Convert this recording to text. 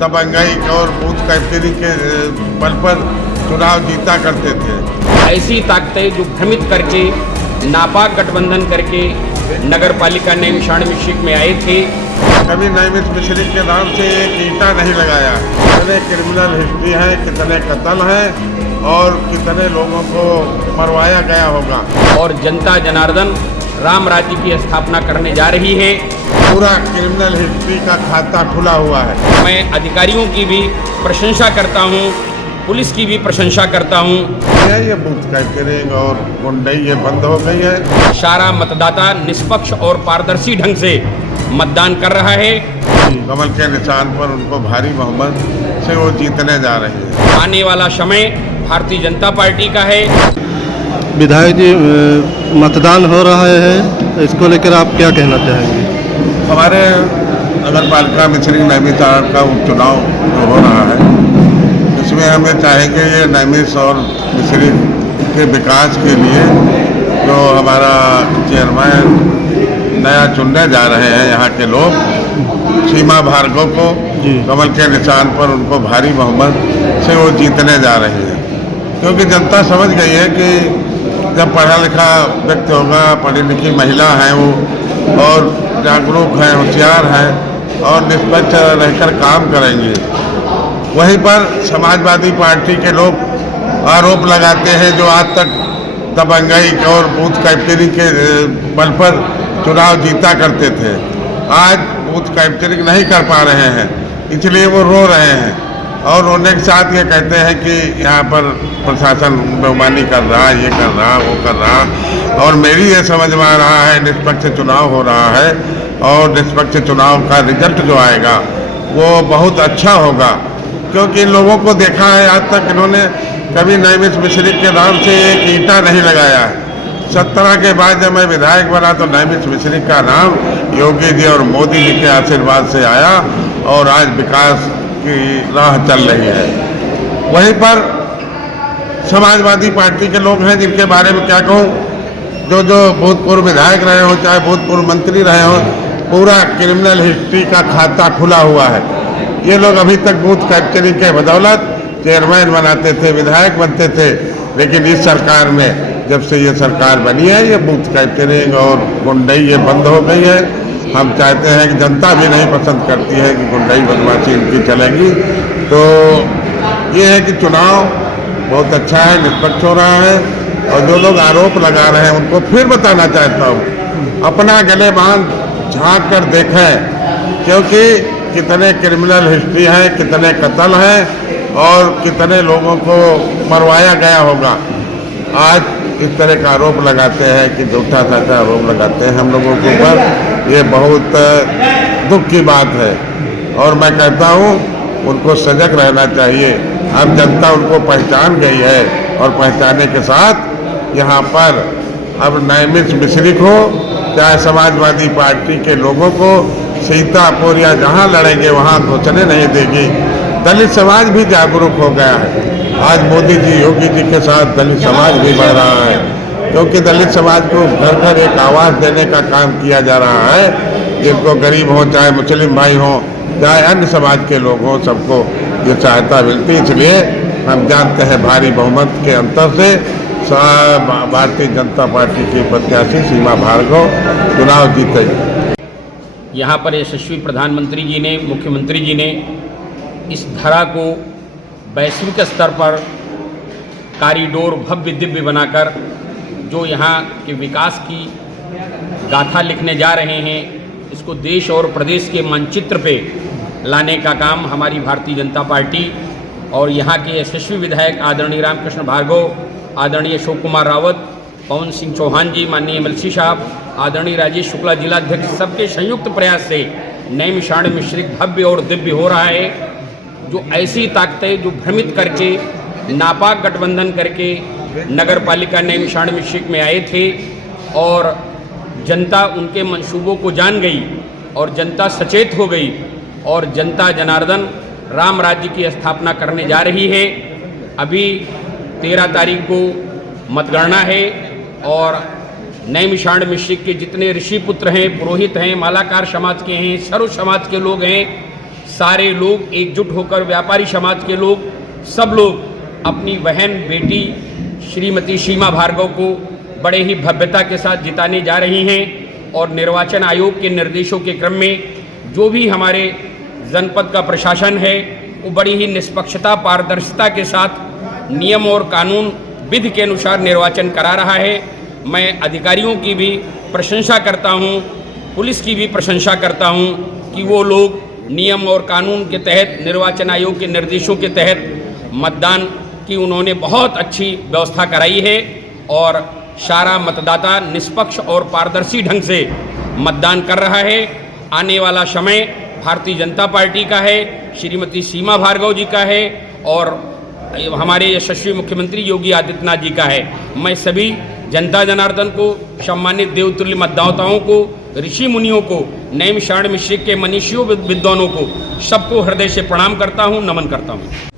दबंगई और booth capturing के बल पर चुनाव जीता करते थे। ऐसी ताकतें जो भ्रमित करके नापाक गठबंधन करके नगर पालिका नैमिषारण्य मिश्रिक में आए थे। कभी नैमिष मिश्रिक के नाम से एक ईंटा नहीं लगाया। कितने क्रिमिनल हिस्ट्री है, कितने कत्ल हैं और कितने लोगों को मरवाया गया होगा। और जनता जनार्दन राम राज्य की स्थापना करने जा रही है। पूरा क्रिमिनल हिस्ट्री का खाता खुला हुआ है। मैं अधिकारियों की भी प्रशंसा करता हूं, पुलिस की भी प्रशंसा करता हूं। ये बूथ कैप्चरिंग और गुंडई ये बंद हो गई है। सारा मतदाता निष्पक्ष और पारदर्शी ढंग से मतदान कर रहा है। कमल के निशान पर उनको भारी बहुमत से वो जीतने जा रहे हैं। आने वाला समय भारतीय जनता पार्टी का है। विधायक जी, मतदान हो रहा है, इसको लेकर आप क्या कहना चाहेंगे? हमारे नगर पालिका मिश्रिक नैमिषारण्य का उपचुनाव जो हो रहा है, इसमें हमें चाहेंगे ये नैमिष और मिश्रिक के विकास के लिए जो हमारा चेयरमैन नया चुनने जा रहे हैं यहाँ के लोग, सीमा भार्गव को कमल के निशान पर उनको भारी बहुमत से वो जीतने जा रहे हैं। क्योंकि जनता समझ गई है कि जब पढ़ा लिखा व्यक्ति होगा, पढ़ी लिखी महिला है वो, और जागरूक हैं, होशियार हैं और निष्पक्ष रहकर काम करेंगे। वहीं पर समाजवादी पार्टी के लोग आरोप लगाते हैं जो आज तक दबंगई और बूथ कैप्चरिंग के बल पर चुनाव जीता करते थे, आज बूथ कैप्चरिंग नहीं कर पा रहे हैं, इसलिए वो रो रहे हैं। और रोने के साथ ये कहते हैं कि यहाँ पर प्रशासन बेईमानी कर रहा, ये कर रहा, वो कर रहा। और मेरी ये समझ में आ रहा है निष्पक्ष चुनाव हो रहा है और निष्पक्ष चुनाव का रिजल्ट जो आएगा वो बहुत अच्छा होगा। क्योंकि इन लोगों को देखा है, आज तक इन्होंने कभी नैमिष मिश्रिक के नाम से एक ईंटा नहीं लगाया है। 17 के बाद जब मैं विधायक बना तो नैमिष मिश्रिक का नाम योगी जी और मोदी जी के आशीर्वाद से आया और आज विकास की राह चल रही है। वहीं पर समाजवादी पार्टी के लोग हैं जिनके बारे में क्या कहूँ, जो भूतपूर्व विधायक रहे हो, चाहे भूतपूर्व मंत्री रहे हो, पूरा क्रिमिनल हिस्ट्री का खाता खुला हुआ है। ये लोग अभी तक बूथ कैप्चरिंग के बदौलत चेयरमैन बनाते थे, विधायक बनते थे, लेकिन इस सरकार में जब से ये सरकार बनी है ये बूथ कैप्चरिंग और गुंडई ये बंद हो गई है। हम चाहते हैं कि जनता भी नहीं पसंद करती है कि गुंडई बदमाशी इनकी चलेगी। तो ये है कि चुनाव बहुत अच्छा है, निष्पक्ष हो रहा है। और जो लोग आरोप लगा रहे हैं उनको फिर बताना चाहता हूँ, अपना गले बांध झांक कर देखें, क्योंकि कितने क्रिमिनल हिस्ट्री है, कितने कत्ल हैं और कितने लोगों को मरवाया गया होगा। आज इस तरह का आरोप लगाते हैं कि झूठा साचा आरोप लगाते हैं हम लोगों के ऊपर, ये बहुत दुख की बात है। और मैं कहता हूँ उनको सजग रहना चाहिए। अब जनता उनको पहचान गई है और पहचानने के साथ यहाँ पर अब नैमिष मिश्रिक हो चाहे समाजवादी पार्टी के लोगों को सीतापुर या जहाँ लड़ेंगे वहाँ घुसने नहीं देगी। दलित समाज भी जागरूक हो गया है। आज मोदी जी, योगी जी के साथ दलित समाज भी बढ़ रहा है, क्योंकि दलित समाज को घर घर एक आवाज़ देने का काम किया जा रहा है। जिनको गरीब हो, चाहे मुस्लिम भाई हो, चाहे अन्य समाज के लोग हों, सबको ये सहायता मिलती है। इसलिए हम जानते हैं भारी बहुमत के अंतर से भारतीय जनता पार्टी की प्रत्याशी सीमा भार्गव चुनाव जीतेगी। यहाँ पर यशस्वी प्रधानमंत्री जी ने, मुख्यमंत्री जी ने इस धरा को वैश्विक स्तर पर कॉरिडोर भव्य दिव्य बनाकर जो यहाँ के विकास की गाथा लिखने जा रहे हैं, इसको देश और प्रदेश के मानचित्र पे लाने का काम हमारी भारतीय जनता पार्टी और यहाँ के यशस्वी विधायक आदरणीय रामकृष्ण भार्गव, आदरणीय अशोक कुमार रावत, पवन सिंह चौहान जी, माननीय एमएलसी साहब, आदरणीय राजेश शुक्ला जिलाध्यक्ष, सबके संयुक्त प्रयास से नैमिषारण्य मिश्रिक भव्य और दिव्य हो रहा है। जो ऐसी ताकतें जो भ्रमित करके नापाक गठबंधन करके नगर पालिका नैमिषारण्य मिश्रिक में आए थे और जनता उनके मंसूबों को जान गई और जनता सचेत हो गई और जनता जनार्दन राम राज्य की स्थापना करने जा रही है। अभी 13 तारीख को मतगणना है और नैमिषारण्य मिश्रिक के जितने ऋषि पुत्र हैं, पुरोहित हैं, मालाकार समाज के हैं, सर्व समाज के लोग हैं, सारे लोग एकजुट होकर, व्यापारी समाज के लोग, सब लोग अपनी बहन बेटी श्रीमती सीमा भार्गव को बड़े ही भव्यता के साथ जिताने जा रही हैं। और निर्वाचन आयोग के निर्देशों के क्रम में जो भी हमारे जनपद का प्रशासन है वो बड़ी ही निष्पक्षता, पारदर्शिता के साथ नियम और कानून विधि के अनुसार निर्वाचन करा रहा है। मैं अधिकारियों की भी प्रशंसा करता हूं, पुलिस की भी प्रशंसा करता हूं कि वो लोग नियम और कानून के तहत, निर्वाचन आयोग के निर्देशों के तहत मतदान की उन्होंने बहुत अच्छी व्यवस्था कराई है और सारा मतदाता निष्पक्ष और पारदर्शी ढंग से मतदान कर रहा है। आने वाला समय भारतीय जनता पार्टी का है, श्रीमती सीमा भार्गव जी का है और हमारे यशस्वी मुख्यमंत्री योगी आदित्यनाथ जी का है। मैं सभी जनता जनार्दन को, सम्मानित देवतुल्य मतदाताओं को, ऋषि मुनियों को, नैम शरण मिश्र के मनीषियों विद्वानों को, सबको हृदय से प्रणाम करता हूँ, नमन करता हूँ।